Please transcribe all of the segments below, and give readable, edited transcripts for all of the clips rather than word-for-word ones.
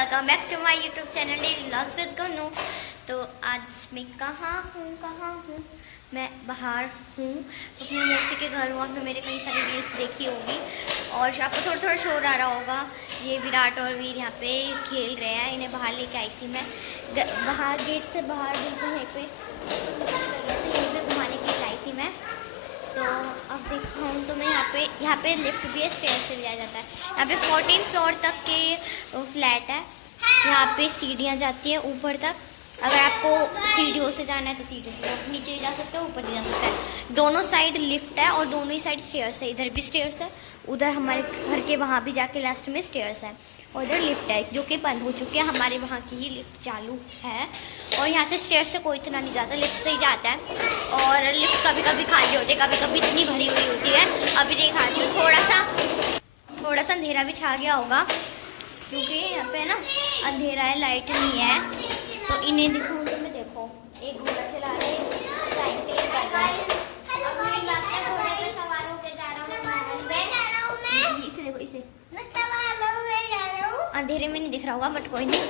Welcome back to my YouTube channel daily vlogs with Gannu. तो आज मैं कहाँ हूँ मैं बाहर हूँ अपने मौसी के घर हूँ। आपने मेरे कई सारी रील्स देखी होगी और आपको थोड़ा थोड़ा शोर आ रहा होगा। ये विराट और वीर यहाँ पे खेल रहे हैं। इन्हें बाहर लेके आई थी मैं, बाहर गेट से बाहर बिल्कुल यहीं पे यहीं पे घुमाने के लिए आई थी मैं। तो अब दिखाऊँ तो मैं यहाँ पे लिफ्ट भी है, स्टेयर से भी जाया जाता है। यहाँ पे 14 फ्लोर तक के फ्लैट है। यहाँ पे सीढ़ियाँ जाती है ऊपर तक। अगर आपको सीढ़ियों से जाना है तो सीढ़ियों से नीचे भी जा सकते हो, ऊपर भी जा सकते हैं। दोनों साइड लिफ्ट है और दोनों ही साइड स्टेयर्स है। इधर भी स्टेयर्स है, उधर हमारे घर के वहाँ भी जाके लास्ट में स्टेयर्स है और इधर लिफ्ट है जो कि बंद हो चुकी है। हमारे वहाँ की ही लिफ्ट चालू है और यहाँ से स्टेयर से कोई इतना नहीं जाता, लिफ्ट से ही जाता है। और लिफ्ट कभी कभी खाली होती है, कभी कभी इतनी भरी हुई होती है। अभी दिखाती हूँ, थोड़ा सा अंधेरा भी छा गया होगा क्योंकि यहाँ पे ना अंधेरा है, लाइट नहीं है। तो इन्हें दिखाऊँ तो मैं देखो एक घोड़ा चला रहे साइकिल कर रहा है। इसे देखो, इसे अंधेरे में नहीं दिख रहा होगा बट कोई नहीं।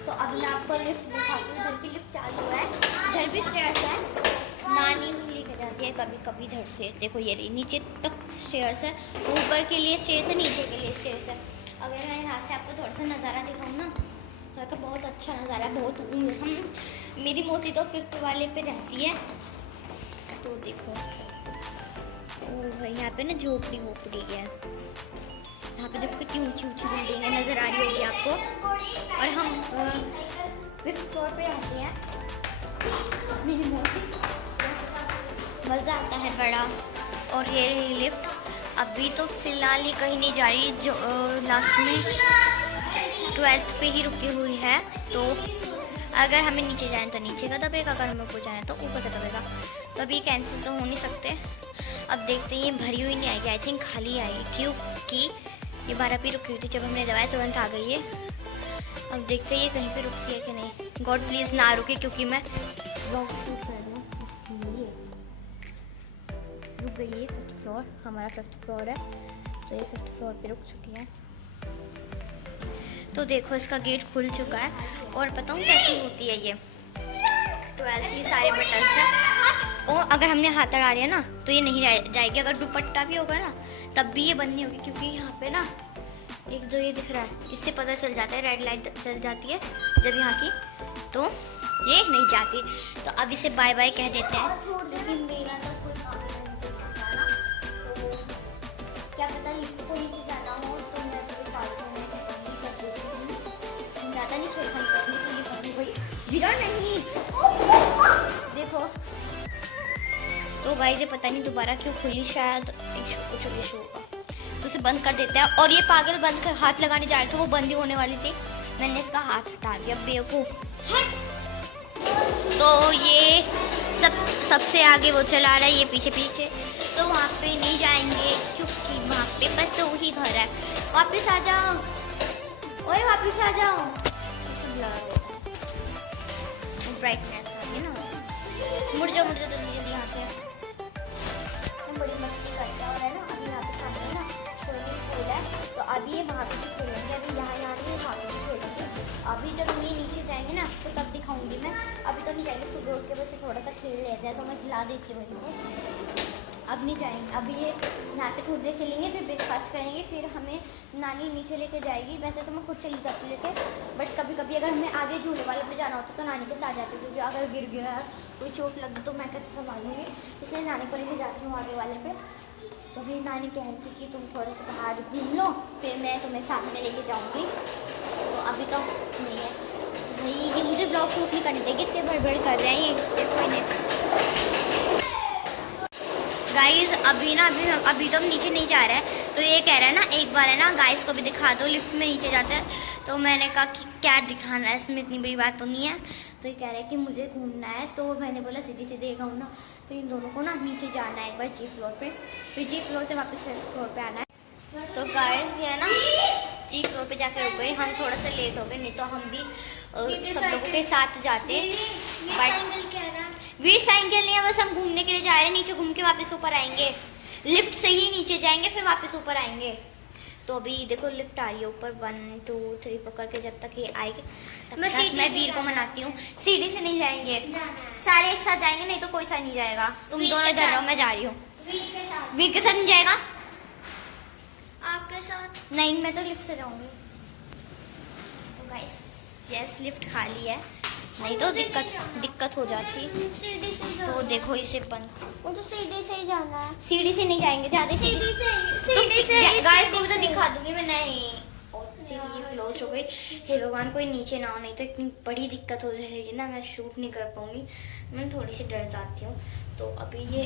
तो अब मैं आपको लिफ्ट दिखाती हूँ। इधर की लिफ्ट चालू है, इधर भी स्टेयर्स है। नानी लेके जाती है कभी कभी इधर से। देखो ये रही, नीचे तक स्टेयर्स है, ऊपर के लिए स्टेयर्स है, नीचे के लिए स्टेयर्स है। अगर मैं यहाँ से आपको थोड़ा सा नज़ारा दिखाऊँ ना तो आपका बहुत अच्छा नज़ारा है। बहुत हम मेरी मौसी तो 5th वाले पे रहती है। तो देखो ओ भाई यहाँ पे ना झोपड़ी वोपड़ी है। यहाँ पे देखो कितनी ऊंची ऊंची बिल्डिंग है, नज़र आ रही होगी आपको। और हम 5th फ्लोर पे रहते हैं। मेरी मौसी मज़ा आता है बड़ा। और ये लिफ्ट अभी तो फ़िलहाल ही कहीं नहीं जा रही, जो लास्ट में 12th पे ही रुकी हुई है। तो अगर हमें नीचे जाए तो नीचे का दबेगा, अगर हमें ऊपर जाना है तो ऊपर का दबेगा। तो अभी कैंसिल तो हो नहीं सकते। अब देखते हैं, ये भरी हुई नहीं आएगी, आई थिंक खाली आएगी क्योंकि ये 12 पे रुकी हुई थी। जब हमने दबाया तुरंत आ गई है। अब देखते हैं ये कहीं पे रुकती है कि नहीं। गॉड प्लीज़ ना रुके क्योंकि मैं ब्लॉग शूट कर रही हूँ इसलिए। रुक गई है 5th फ्लोर, हमारा 5th फ्लोर है तो ये 5th फ्लोर पे रुक चुकी है। तो देखो इसका गेट खुल चुका है और पता हूँ कैसी होती है ये 12th। ये सारे बटन है और अगर हमने हाथ अड़ा लिया ना तो ये नहीं जाएगी। अगर दुपट्टा भी होगा ना तब भी ये बंद नहीं होगी क्योंकि यहाँ पे ना एक जो ये दिख रहा है इससे पता चल जाता है, रेड लाइट चल जाती है जब यहाँ की, तो ये नहीं जाती। तो अब इसे बाय बाय कह देते हैं क्योंकि मेरा तो कोई काम नहीं जाना। तो क्या पता इसको नीचे जाना हो तो मैं तो फालतू में कर देती हूँ, ज़्यादा नहीं छोड़ना कोई बिगड़ नहीं। देखो तो भाई ये पता नहीं दोबारा क्यों खुली, शायद कुछ इशू होगा तो उसे बंद कर देते हैं। और ये पागल बंद कर हाथ लगाने जा रहे थे, वो बंद ही होने वाली थी, मैंने इसका हाथ हटा दिया बेवकूफ़। तो ये सबसे आगे वो चला रहा है, ये पीछे पीछे। तो वहाँ पे नहीं जाएंगे क्योंकि वहाँ पे बस तो वही घर है। वापस आ जाओ, ओए वापस आ जाओ। ब्राइटनेस आ गई ना, मुड़ जाओ जल्दी जल्दी यहाँ से। बड़ी मस्ती करता है ना। अभी यहाँ पे सामने ना स्विमिंग पूल है तो अभी ये वहाँ पे भी खेलेंगे। अभी यहाँ नहीं, वहाँ पे भी खेलेंगे। अभी जब ये नीचे जाएंगे ना तो तब दिखाऊंगी मैं, अभी तो नहीं जाएंगे। सुबह उठ के बस थोड़ा सा खेल लेते हैं तो मैं खिला देती हूँ इनको। अब नहीं जाएंगे, अभी ये यहाँ पे थोड़ी देर खेलेंगे, फिर ब्रेकफास्ट करेंगे, फिर हमें नानी नीचे लेके जाएगी। वैसे तो मैं खुद चली जाती लेके, बट कभी कभी अगर हमें आगे झूले वाले पे जाना होता तो नानी के साथ जाती, क्योंकि अगर गिर गया कोई चोट लग गई तो मैं कैसे संभालूंगी, इसलिए नानी को लेके जाती हूँ आगे वाले पे। तो फिर नानी कह रही थी कि तुम थोड़ा सा बाहर घूम लो, फिर मैं तुम्हें साथ में लेके जाऊँगी। तो अभी तो नहीं है भाई, ये मुझे ब्लॉग शूट नहीं करने देगी, इतने बड़बड़ कर रहे हैं ये। देखो इन्हें गाइस अभी तो हम नीचे नहीं जा रहे हैं। तो ये कह रहा है ना एक बार है ना गाइस को भी दिखा दो, लिफ्ट में नीचे जाते हैं। तो मैंने कहा कि क्या दिखाना है, इसमें इतनी बड़ी बात तो नहीं है। तो ये कह रहा है कि मुझे घूमना है, तो मैंने बोला सीधी सीधे घूमना। तो इन दोनों को ना नीचे जाना है एक बार G फ्लोर पे, फिर G फ्लोर से वापस 7th फ्लोर पे आना है। तो गाइस ये है ना जी फ्लोर पे जाकर रुक गए। हम थोड़ा सा लेट हो गए, नहीं तो हम भी सब लोगों के साथ जाते। वीर साइकिल नहीं है, बस हम घूमने के लिए जा रहे हैं। नीचे घूम के वापस ऊपर आएंगे, लिफ्ट से ही नीचे जाएंगे फिर वापस ऊपर आएंगे। तो अभी देखो लिफ्ट आ रही है ऊपर, 1 2 3 पकड़ के जब तक ये आएगी मैं वीर को मनाती हूँ। सीढ़ी से नहीं जाएंगे, सारे एक साथ जाएंगे, नहीं तो कोई सा नहीं जाएगा। तुम दोनों इधर रहो, मैं जा रही हूँ। वीर के साथ नहीं जाएगा, आपके साथ नहीं मैं तो लिफ्ट से जाऊंगी। तो गाइस यस लिफ्ट खाली है, नहीं तो दिक्कत हो जाती। सीढ़ी से तो देखो इसे बंद, मुझे सीढ़ी से ही जाना है। सीढ़ी से नहीं जाएंगे, ज्यादा सीढ़ी से गाइस को भी तो दिखा दूंगी मैं। नहीं क्लोज हो गई। हे भगवान कोई नीचे ना हो, नहीं तो इतनी बड़ी दिक्कत हो जाएगी ना, मैं शूट नहीं कर पाऊंगी। मैं थोड़ी सी डर जाती हूँ। तो अभी ये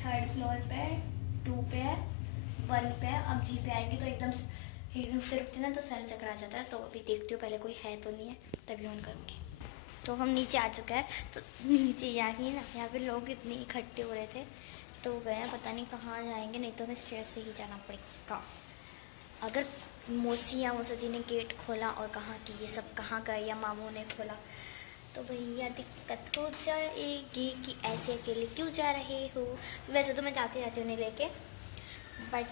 3rd फ्लोर पे 2 पे है, 1 पे है। अब जी पे आएगी तो एकदम से रुकते ना तो सर चकरा जाता है। तो अभी देखती हूँ पहले कोई है तो नहीं है, तभी ऑन करूँगी। तो हम नीचे आ चुके हैं। तो नीचे ही ना, यहाँ पे लोग इतने इकट्ठे हो रहे थे तो गए हैं, पता नहीं कहाँ जाएंगे, नहीं तो हमें स्टेयर से ही जाना पड़ेगा। अगर मौसी या मौसा जी ने गेट खोला और कहा कि ये सब कहाँ गए, या मामू ने खोला, तो भैया दिक्कत हो जाएगी कि ऐसे अकेले क्यों जा रहे हो। वैसे तो मैं जाती रहती हूँ उन्हें लेके, बट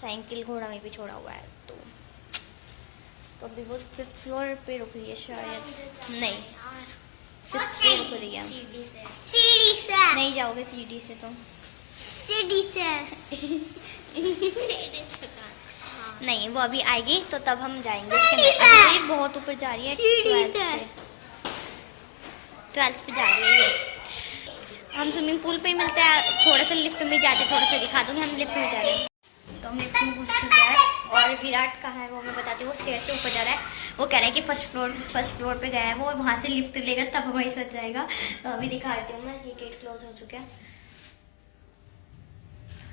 साइकिल घोड़ा में भी छोड़ा हुआ है। तो अभी वो 5th फ्लोर पे रुक रही है शायद, नहीं 6th पे रुक रही है। सीढ़ी से नहीं जाओगे सीढ़ी से तुम, सीढ़ी से नहीं वो अभी आएगी तो तब हम जाएंगे उसके अंदर। अभी बहुत ऊपर जा रही है, 12th पे जा रही है ये। हम स्विमिंग पूल पे ही मिलते हैं, थोड़ा सा लिफ्ट में जाते, थोड़ा सा दिखा दूंगी। हम लिफ्ट में जा रहे हैं, तो हम लिफ्ट में घुस चुके हैं। और विराट कहाँ है वो मैं बताती हूँ। वो स्टेयर से ऊपर जा रहा है, वो कह रहा है कि फर्स्ट फ्लोर पे गया है वो, वहाँ से लिफ्ट लेगा तब हमारे साथ जाएगा। तो अभी दिखाती हूँ मैं। ये गेट क्लोज हो चुका है।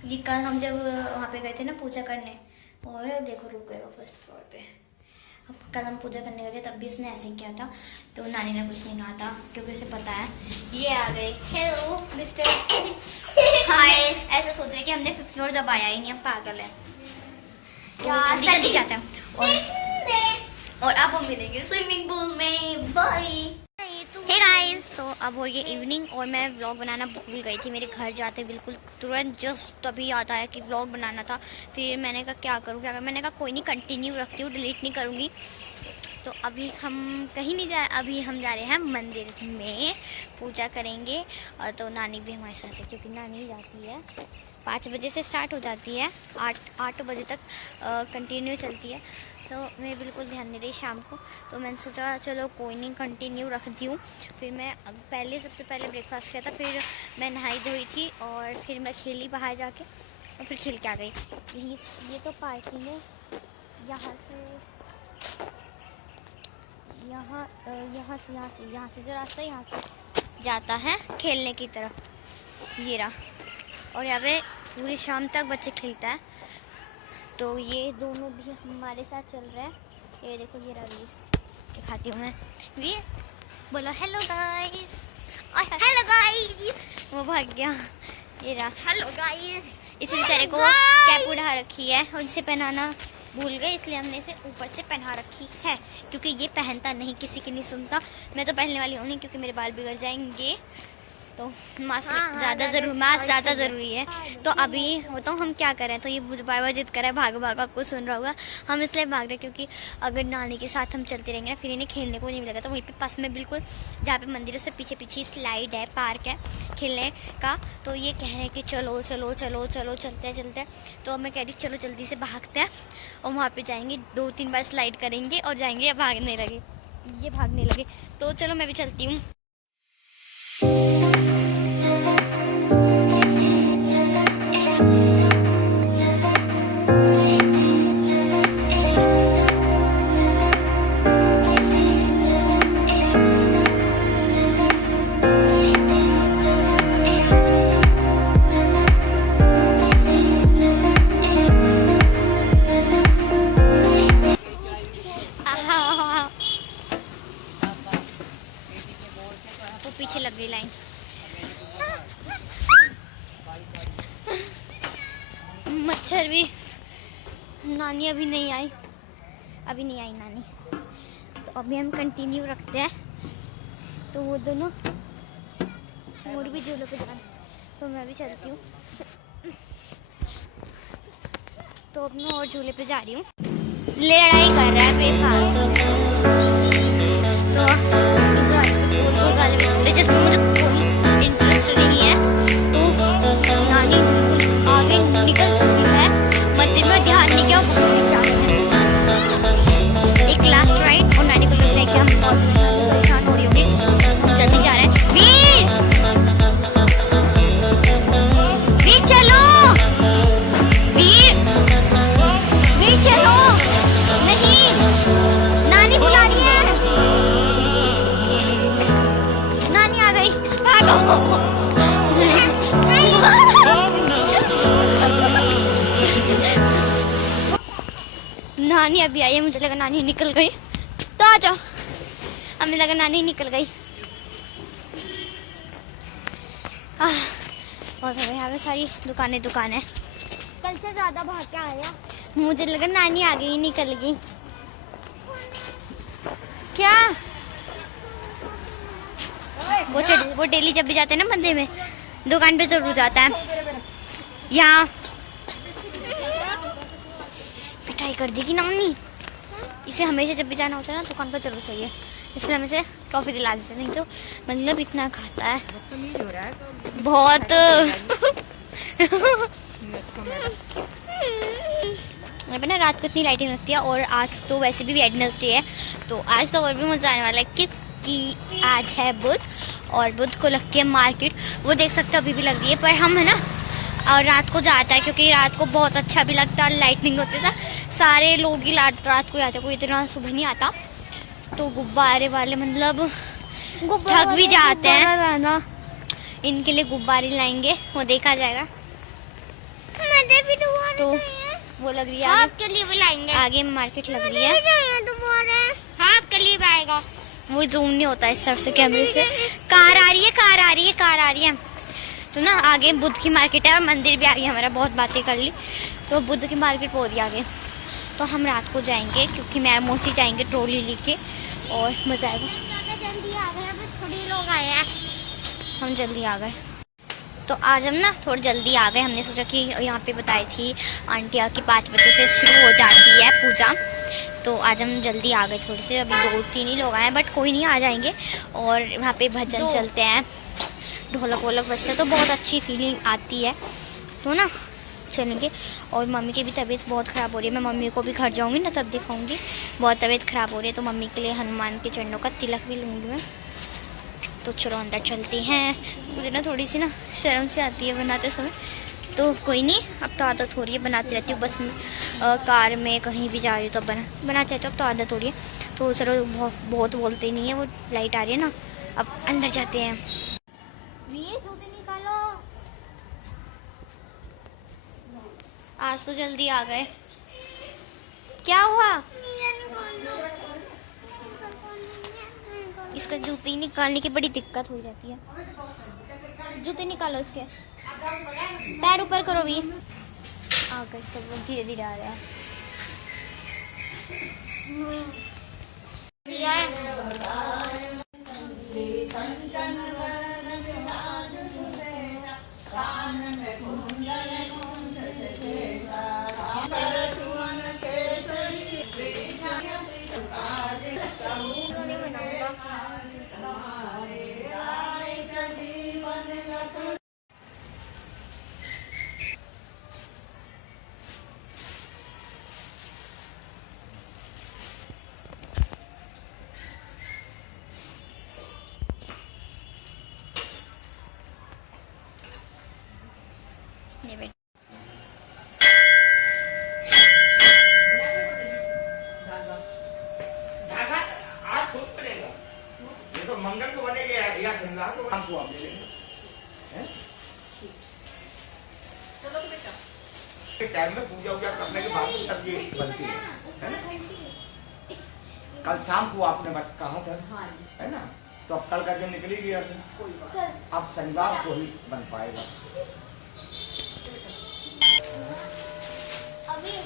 ये कल हम जब वहाँ पे गए थे ना पूजा करने, और देखो रुक गएगा 1st फ्लोर पे। अब कल हम पूजा करने गए थे तब भी इसने ऐसे ही किया था, तो नानी ने कुछ नहीं कहा था क्योंकि उसे पता है। ये आ गए, हेलो मिस्टर। हाय। ऐसा सोच रहे कि हमने 5th फ्लोर दबाया ही नहीं, अब पागल है। तो जल्दी जाते हैं और अब हम मिलेंगे स्विमिंग पूल में। बाय। हे गाइस, तो अब हो रही है इवनिंग और मैं व्लॉग बनाना भूल गई थी। मेरे घर जाते बिल्कुल तुरंत जस्ट तभी याद आया कि व्लॉग बनाना था। फिर मैंने कहा क्या करूँ, मैंने कहा कोई नहीं कंटिन्यू रखती हूँ, डिलीट नहीं करूँगी। तो अभी हम कहीं नहीं जाए, अभी हम जा रहे हैं मंदिर में, पूजा करेंगे। और तो नानी भी हमारे साथ है क्योंकि नानी जाती है 5 बजे से स्टार्ट हो जाती है, 8 बजे तक कंटिन्यू चलती है। तो मैं बिल्कुल ध्यान नहीं रही शाम को, तो मैंने सोचा चलो कोई नहीं कंटिन्यू रखती हूँ। फिर मैं सबसे पहले ब्रेकफास्ट किया था, फिर मैं नहाई धोई थी और फिर मैं खेली बाहर जाके और फिर खेल के आ गई। ये तो पार्किंग है, यहाँ से जो रास्ता यहाँ से जाता है खेलने की तरफ, ये रहा। और यहाँ पे पूरी शाम तक बच्चे खेलता है। तो ये दोनों भी हमारे साथ चल रहे हैं। ये देखो ये रहा वीर, दिखाती हूँ मैं। वीर बोलो हेलो गाइस। Hello guys. वो भाग गया। ये रहा हेलो गाइस। इस बेचारे को कैप उड़ा रखी है, उनसे पहनाना भूल गए इसलिए हमने इसे ऊपर से पहना रखी है, क्योंकि ये पहनता नहीं, किसी की नहीं सुनता। मैं तो पहनने वाली हूँ नहीं क्योंकि मेरे बाल बिगड़ जाएंगे। तो मास्क ज़्यादा ज़रूरी है। तो अभी वो तो हम क्या करें, तो ये मुझे बार बार जिद कर रहा है भागो भागो, आपको सुन रहा होगा। हम इसलिए भाग रहे क्योंकि अगर नानी के साथ हम चलते रहेंगे ना फिर इन्हें खेलने को नहीं मिलेगा। तो वहीं पे पास में बिल्कुल जहाँ पे मंदिरों से पीछे पीछे स्लाइड है, पार्क है खेलने का। तो ये कह रहे हैं कि चलो चलो चलो चलो चलते चलते। तो मैं कह रही चलो जल्दी से भागते हैं और वहाँ पर जाएंगे, 2-3 बार स्लाइड करेंगे और जाएंगे। या भागने लगे तो चलो मैं भी चलती हूँ। पीछे लग गई लाइन। मच्छर भी, नानी अभी नहीं आई, अभी नहीं आई नानी, तो अभी हम कंटिन्यू रखते हैं। तो वो दोनों और भी झूलों पे जा रहे हैं, तो मैं भी चलती हूँ। तो अब मैं और झूले पे जा रही हूँ। लड़ाई कर रहा है बेफालतू। तो इस बात पे गोल गोल वाले में थोड़े जिसमें मुझे कोई इंटरेस्ट नहीं है, तो नानी आगे निकल चुकी है, मंदिर में ध्यान नहीं किया, वो जा रहे हैं। एक लास्ट राइड और नानी को लग रहा है कि हम बहुत परेशान हो रही होगी, जल्दी जा रहे हैं। वीर वीर चलो, वीर वीर चलो, नहीं नानी बुला रही है, नानी आ गई, भागो। नानी अभी आई है, मुझे लगा नानी निकल गई, तो आ जाओ। हमें लगा नानी निकल गई। और यहाँ पे सारी दुकानें कल से ज्यादा भाग के आया। मुझे लगा नानी आ गई, निकल गई। क्या वो डेली जब भी जाते हैं ना मंदिर में, दुकान पे जरूर जाता है। यहाँ पिटाई कर देगी नानी, इसे हमेशा जब भी जाना होता है ना दुकान पर जरूर चाहिए, इसलिए हम इसे टॉफी दिला देते, नहीं तो मतलब इतना खाता है बहुत। यहाँ पे ना रात को इतनी लाइटिंग लगती है, और आज तो वैसे भी वेडनेसडे है, तो आज तो और भी मजा आने वाला है, क्योंकि आज है बुध, और बुध को लगती है मार्केट, वो देख सकते हो अभी भी लग रही है, पर हम है ना और रात को जाता है, क्योंकि रात को बहुत अच्छा भी लगता है, लाइटनिंग होती है, सारे लोग ही रात को आते, कोई इतना सुबह नहीं आता। तो गुब्बारे वाले मतलब थक भी जाते हैं ना, इनके लिए गुब्बारे लाएंगे, वो देखा जाएगा। तो वो लग रही है आपके लिए भी लाएंगे, आगे मार्केट लग रही है, हाँ आपके लिए भी आएगा। वो जूम नहीं होता इस तरफ से कैमरे से। कार आ रही है, कार आ रही है, कार आ रही है। तो ना आगे बुद्ध की मार्केट है, और मंदिर भी आ गई हमारा, बहुत बातें कर ली, तो बुद्ध की मार्केट हो रही है आगे। तो हम रात को जाएंगे, क्योंकि मैं मौसी जाएंगे ट्रॉली लेके, और मजा आएगा। जल्दी आ गए, अभी थोड़ी लोग आए हैं। हम जल्दी आ गए, तो आज हम ना थोड़ी जल्दी आ गए। हमने सोचा कि यहाँ पे बताई थी आंटी की 5 बजे से शुरू हो जाती है पूजा, तो आज हम जल्दी आ गए थोड़ी से। अभी 2-3 ही लोग आए, बट कोई नहीं, आ जाएंगे। और वहाँ पे भजन चलते हैं, ढोलक वोलक बजते हैं, तो बहुत अच्छी फीलिंग आती है, तो ना चलेंगे। और मम्मी की भी तबीयत बहुत ख़राब हो रही है, मैं मम्मी को भी घर जाऊँगी ना तब दिखाऊँगी, बहुत तबीयत ख़राब हो रही है, तो मम्मी के लिए हनुमान के चरणों का तिलक भी लूँगी मैं। तो चलो अंदर चलते हैं। मुझे ना थोड़ी सी ना शर्म से आती है बनाते समय, तो कोई नहीं, अब तो आदत हो रही है, बनाती रहती हूँ बस में, कार में कहीं भी जा रही हूँ तो बनाते रहती हूँ, अब तो आदत हो रही है। तो चलो बहुत बोलते नहीं है, वो लाइट आ रही है ना, अब अंदर जाते हैं। ये जूते निकालो, आज तो जल्दी आ गए। क्या हुआ? इसका जूते निकालने की बड़ी दिक्कत हो जाती है। जूते निकालो इसके, पैर ऊपर करो भी। आकर सब लोग धीरे धीरे आ रहे हैं। मंगल को बनेगा या शनिवार को हम को आप ले लेंगे। चलो बेटा टाइम में पूजा वूजा करने के बाद सब्जी बनती है ना। कल शाम को आपने बस कहा था है ना, तो अब कल का दिन निकली गया, अब शनिवार को ही बन पाएगा।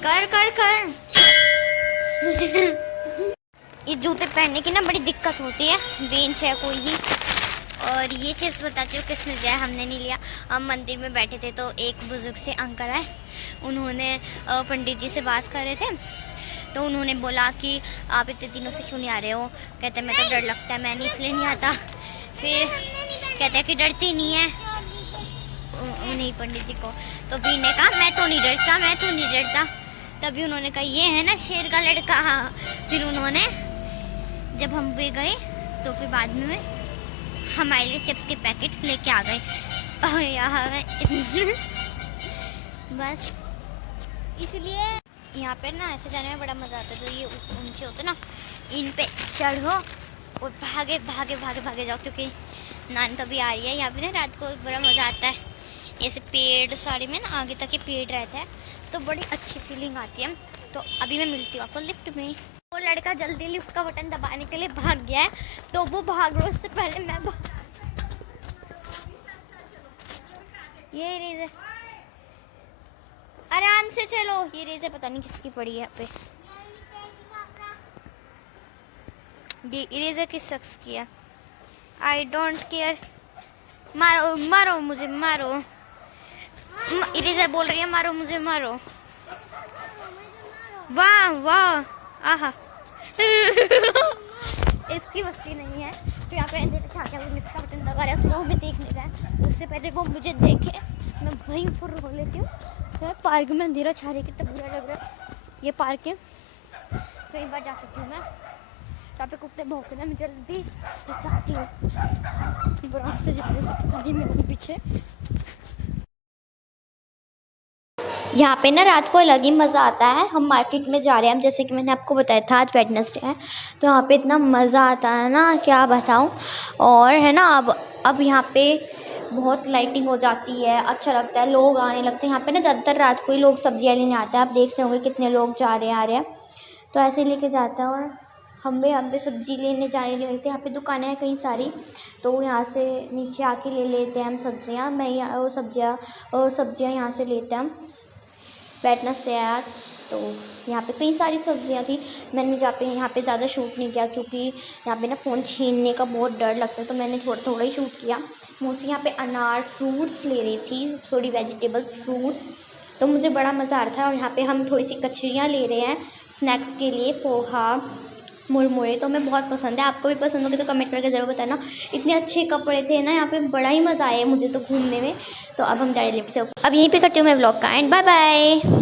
कर कर कर ये जूते पहनने की ना बड़ी दिक्कत होती है, बेंच है कोई नहीं। और ये चिप्स बताती हूँ किसने दिया, हमने नहीं लिया। हम मंदिर में बैठे थे तो एक बुजुर्ग से अंकल आए, उन्होंने पंडित जी से बात कर रहे थे, तो उन्होंने बोला कि आप इतने दिनों से क्यों नहीं आ रहे हो। कहते मैं तो डर लगता है, मैं नहीं इसलिए नहीं आता। फिर कहते हैं कि डरती नहीं है उन्हीं पंडित जी को। तो भी ने कहा मैं तो नहीं डरता, मैं तो नहीं डरता। तभी उन्होंने कहा ये है ना शेर का लड़का। फिर उन्होंने जब हम वे गए तो फिर बाद में हमारे लिए चिप्स के पैकेट लेके आ गए। और यहाँ बस इसलिए यहाँ पे ना ऐसे जाने में बड़ा मज़ा आता है। जो ये ऊंचे होते ना, इन पे चढ़ो और भागे भागे भागे भागे जाओ, क्योंकि नानी तभी आ रही है। यहाँ पे ना रात को बड़ा मज़ा आता है। ऐसे पेड़ सारे में ना आगे तक ये पेड़ रहता है, तो बड़ी अच्छी फीलिंग आती है। तो अभी मैं मिलती हूँ आपको लिफ्ट में। वो लड़का जल्दी लिफ्ट का बटन दबाने के लिए भाग गया है, तो वो भाग रहा, उससे पहले मैं ये इरेजर आराम से चलो। ये इरेजर पता नहीं किसकी पड़ी है यहाँ पे। ये इरेजर किस शख्स की है? I don't care. मारो मारो मुझे मारो। इरेजर बोल रही है मारो मुझे मारो। वाह वाह आहा। इसकी मस्ती नहीं है। तो यहाँ पे अंधेरा छा गया, वो लिफ्ट का बटन दबा रहा है, स्लो में देखने का। उससे पहले वो मुझे देखे मैं वहीं पर रो लेती हूँ। तो पार्क में अंधेरा छा रही, कितना बुरा लग रहा है ये पार्क है। तो एक बार जा सकती हूँ मैं, यहाँ पे कुत्ते भौंक रहे हैं, मैं जल्दी जाती हूँ बराबर से जितने से गाड़ी में अपने पीछे। यहाँ पे ना रात को अलग ही मज़ा आता है। हम मार्केट में जा रहे हैं, जैसे कि मैंने आपको बताया था आज वेडनेसडे है, तो यहाँ पे इतना मज़ा आता है ना क्या बताऊँ। और है ना अब यहाँ पे बहुत लाइटिंग हो जाती है, अच्छा लगता है, लोग आने लगते हैं यहाँ पे ना। ज़्यादातर रात को ही लोग सब्जियाँ लेने आते हैं। आप देख रहे होंगे कितने लोग जा रहे हैं आ रहे हैं, तो ऐसे लेके जाता है। और हम भी सब्जी लेने जाने लगे थे। यहाँ पे दुकानें हैं कई सारी, तो यहाँ से नीचे आके ले लेते हैं हम सब्जियाँ। मैं यहाँ सब्जियाँ यहाँ से लेते हैं हम। वेडनेसडे है आज, तो यहाँ पे कई सारी सब्जियाँ थी। मैंने यहाँ पे ज़्यादा शूट नहीं किया, क्योंकि यहाँ पे ना फ़ोन छीनने का बहुत डर लगता है, तो मैंने थोड़ा ही शूट किया। मोस्टली यहाँ पे अनार फ्रूट्स ले रही थी, सॉरी वेजिटेबल्स फ्रूट्स, तो मुझे बड़ा मज़ा आ रहा था। और यहाँ पे हम थोड़ी सी कचरियाँ ले रहे हैं स्नैक्स के लिए, पोहा मुरमुरे, तो हमें बहुत पसंद है। आपको भी पसंद होगी तो कमेंट करके ज़रूर बताना। इतने अच्छे कपड़े थे ना यहाँ पे, बड़ा ही मज़ा आया मुझे तो घूमने में। तो अब हम डायरेक्ट लिफ्ट से अब यहीं पे करती हूँ मैं व्लॉग का एंड। Bye bye.